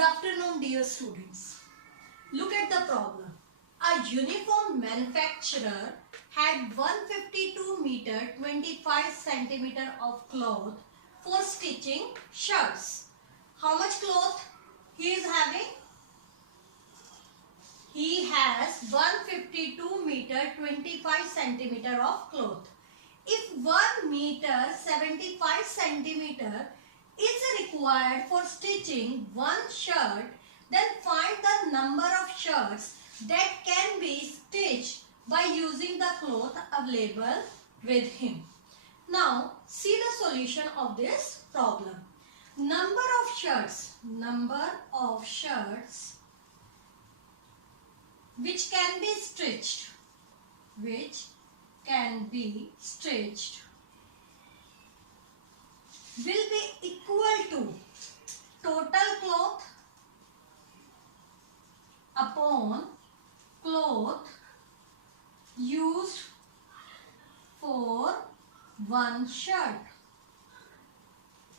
Good afternoon, dear students. Look at the problem. A uniform manufacturer had 152 meter 25 centimeter of cloth for stitching shirts. How much cloth he is having? He has 152 meter 25 centimeter of cloth. If 1 meter 75 centimeter is required for stitching one shirt, then find the number of shirts that can be stitched by using the cloth available with him. Now, see the solution of this problem. Number of shirts which can be stitched, will be equal to total cloth upon cloth used for one shirt.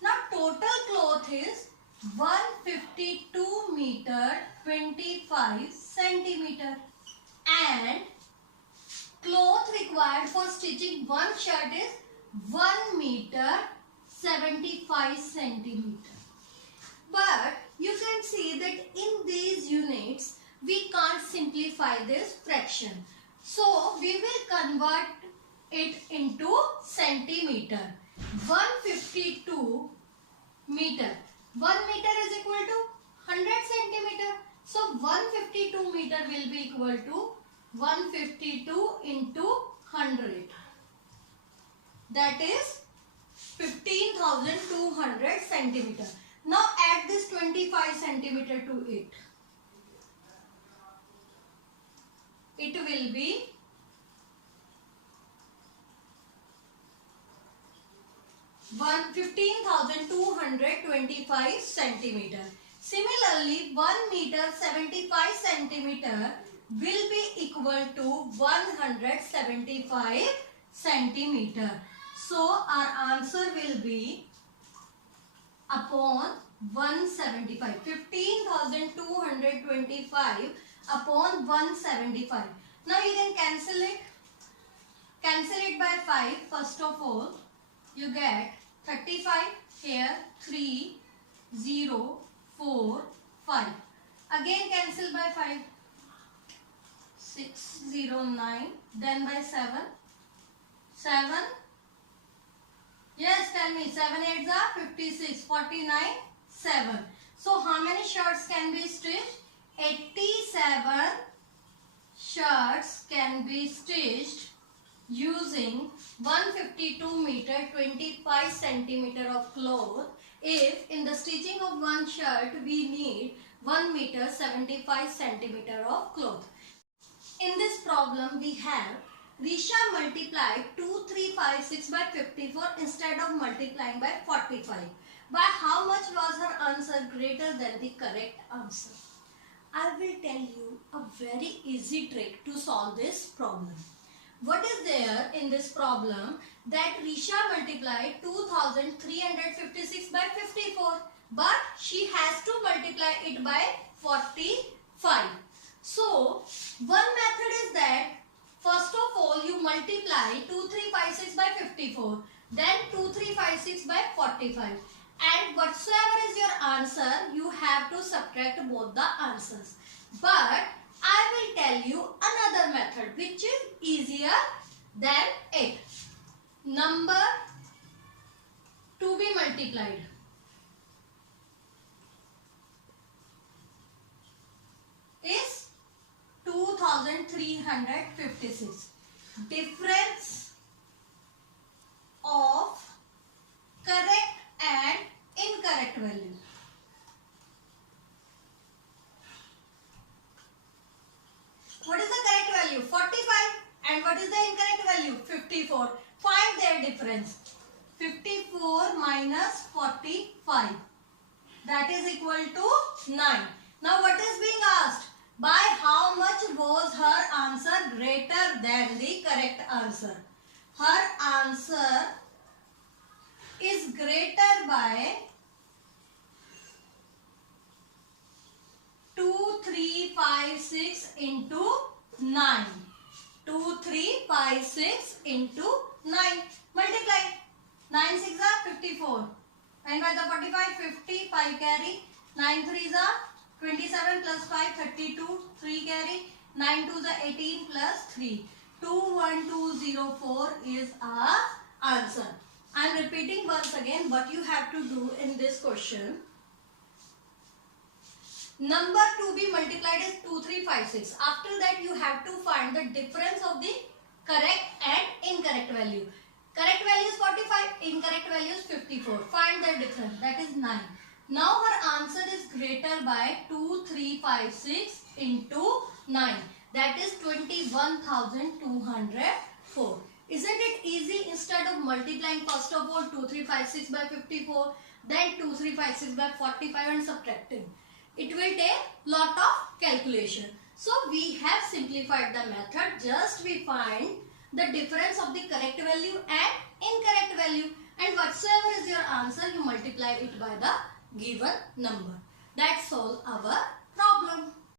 Now total cloth is 152 meter 25 centimeter and cloth required for stitching one shirt is 1 meter 75 centimeter. But you can see that in these units we can't simplify this fraction. So we will convert it into centimeter. 152 meter. 1 meter is equal to 100 centimeter. So 152 meter will be equal to 152 into 100. That is 15,200 centimeter. Now add this 25 centimeter to it. It will be 15,225 centimeter. Similarly, 1 meter 75 centimeter will be equal to 175 centimeter. So our answer will be upon 175. 15,225 upon 175. Now you can cancel it. Cancel it by 5. First of all, you get 35 here, 3, 0, 4, 5. Again cancel by 5. 6, 0, 9. Then by 7. 7. Yes, tell me. 7 8s are 56. 49. 7. So how many shirts can be stitched? 87 shirts can be stitched using 152 meter 25 centimeter of cloth if in the stitching of one shirt we need 1 meter 75 centimeter of cloth. In this problem we have Risha multiplied 2356 by 54 instead of multiplying by 45. By how much was her answer greater than the correct answer? I will tell you a very easy trick to solve this problem. What is there in this problem that Risha multiplied 2356 by 54, but she has to multiply it by 45. So one method is that first of all you multiply 2356 by 54, then 2356 by 45, and whatsoever is your answer you have to subtract both the answers. But I will tell you another method which is easier than it. Number to be multiplied is 2356. Difference of correct and incorrect value. What is the correct value? 45. And what is the incorrect value? 54. Find their difference. 54 minus 45. That is equal to 9. Now what is being asked? By how much was her answer greater than the correct answer? Her answer is greater by 5, 6 into 9. 2, 3, 5, 6 into 9. Multiply. 9 6 are 54. And by the 45, 50, 5 carry. 9 3s are 27 plus 5, 32, 3 carry. 9 2s are 18 plus 3. 21204 is our answer. I am repeating once again what you have to do in this question. Number to be multiplied is 2, 3, 5, 6. After that you have to find the difference of the correct and incorrect value. Correct value is 45, incorrect value is 54. Find the difference, that is 9. Now her answer is greater by 2, 3, 5, 6 into 9. That is 21,204. Isn't it easy? Instead of multiplying first of all 2, 3, 5, 6 by 54, then 2, 3, 5, 6 by 45 and subtracting. It will take lot of calculation. So we have simplified the method. Just we find the difference of the correct value and incorrect value, and whatsoever is your answer, you multiply it by the given number. That solves our problem.